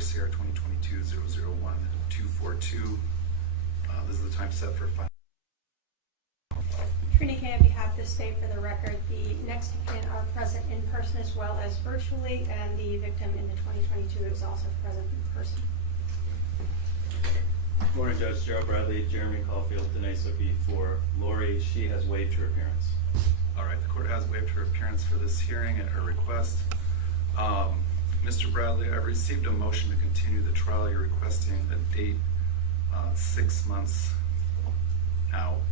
CR 2022-001-242. This is the time set for final. Trini Kay, on behalf of the state, for the record, the next of kin are present in person as well as virtually, and the victim in the 2022 is also present in person. Morning, Judge. Gerald Bradley, Jeremy Caulfield, Danae Suki for Lori. She has waived her appearance. All right, the court has waived her appearance for this hearing at her request. Mr. Bradley, I've received a motion to continue the trial. You're requesting a date 6 months out,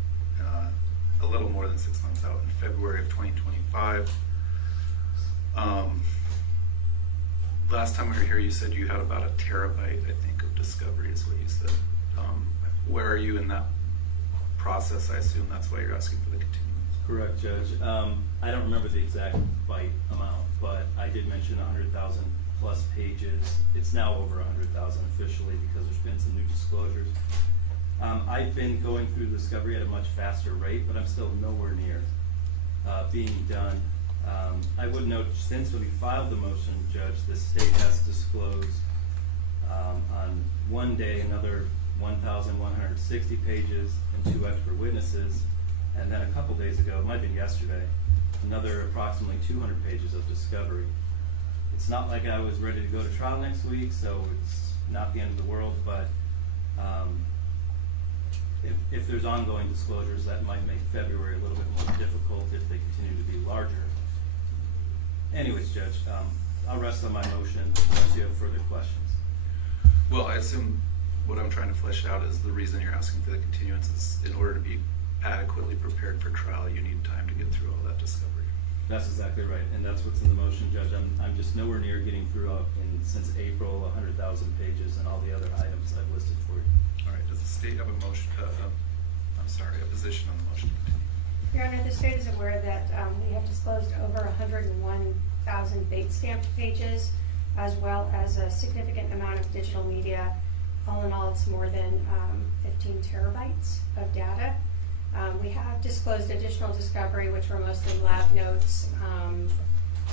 a little more than 6 months out, in February of 2025. Last time we were here, you said you had about a terabyte, I think, of discovery is what you said. Where are you in that process? I assume that's why you're asking for the continuance. Correct, Judge. I don't remember the exact byte amount, but I did mention 100,000 plus pages. It's now over 100,000 officially because there's been some new disclosures. I've been going through discovery at a much faster rate, but I'm still nowhere near being done. I would note, since we filed the motion, Judge, the state has disclosed on one day another 1,160 pages and 2 expert witnesses, and then a couple days ago, it might have been yesterday, another approximately 200 pages of discovery. It's not like I was ready to go to trial next week, so it's not the end of the world, but if there's ongoing disclosures, that might make February a little bit more difficult if they continue to be larger. Anyways, Judge, I'll rest on my motion unless you have further questions. Well, I assume what I'm trying to flesh out is the reason you're asking for the continuance is in order to be adequately prepared for trial, you need time to get through all that discovery. That's exactly right, and that's what's in the motion, Judge. I'm just nowhere near getting through since April 100,000 pages and all the other items I've listed for you. All right, does the state have a motion, a position on the motion to continue? Your Honor, the state is aware that we have disclosed over 101,000 bait stamped pages, as well as a significant amount of digital media. All in all, it's more than 15 terabytes of data. We have disclosed additional discovery, which were mostly lab notes,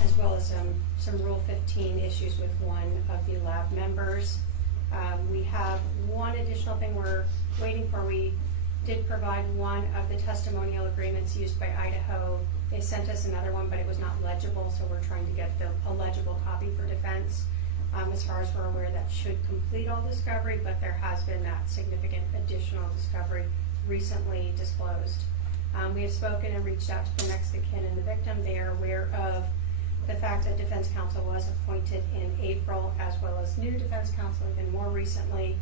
as well as some Rule 15 issues with one of the lab members. We have one additional thing we're waiting for. We did provide one of the testimonial agreements used by Idaho. They sent us another one, but it was not legible, so we're trying to get a legible copy for defense. As far as we're aware, that should complete all discovery, but there has been that significant additional discovery recently disclosed. We have spoken and reached out to the next of kin and the victim. They are aware of the fact that defense counsel was appointed in April, as well as new defense counsel even more recently.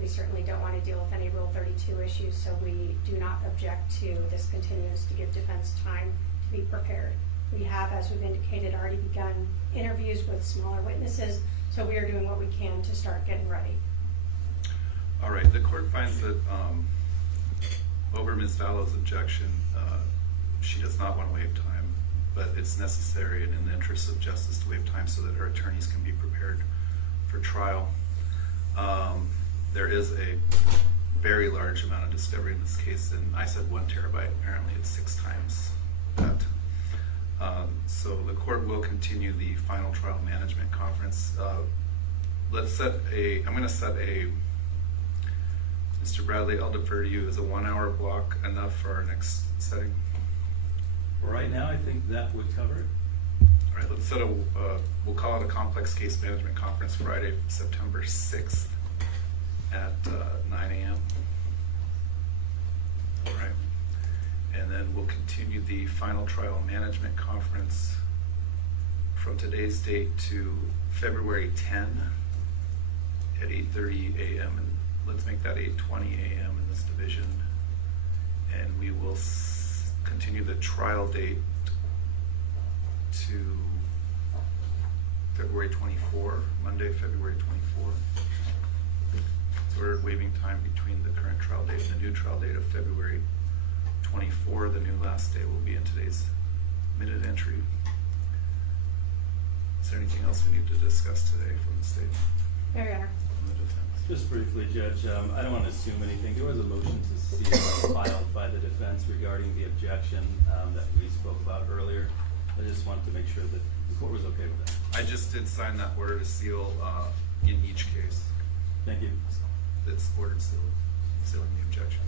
We certainly don't want to deal with any Rule 32 issues, so we do not object to this continuance to give defense time to be prepared. We have, as we've indicated, already begun interviews with smaller witnesses, so we are doing what we can to start getting ready. All right, the court finds that over Ms. Vallow's objection, she does not want to waive time, but it's necessary and in the interest of justice to waive time so that her attorneys can be prepared for trial. There is a very large amount of discovery in this case, and I said 1 terabyte. Apparently it's 6 times that. So the court will continue the final trial management conference. I'm going to set Mr. Bradley, I'll defer to you. Is a 1 hour block enough for our next setting? Right now, I think that would cover it. All right, let's set we'll call it a complex case management conference Friday, September 6th at 9 a.m. All right. And then we'll continue the final trial management conference from today's date to February 10 at 8:30 a.m. And let's make that 8:20 a.m. in this division. And we will continue the trial date to February 24, Monday, February 24. So we're waiving time between the current trial date and the new trial date of February 24. The new last day will be in today's minute entry. Is there anything else we need to discuss today from the state? Your Honor. From the defense? Just briefly, Judge, I don't want to assume anything. There was a motion to see filed by the defense regarding the objection that we spoke about earlier. I just wanted to make sure that the court was okay with that. I just did sign that order to seal, in each case. Thank you. So, it's ordered sealed, sealing the objection.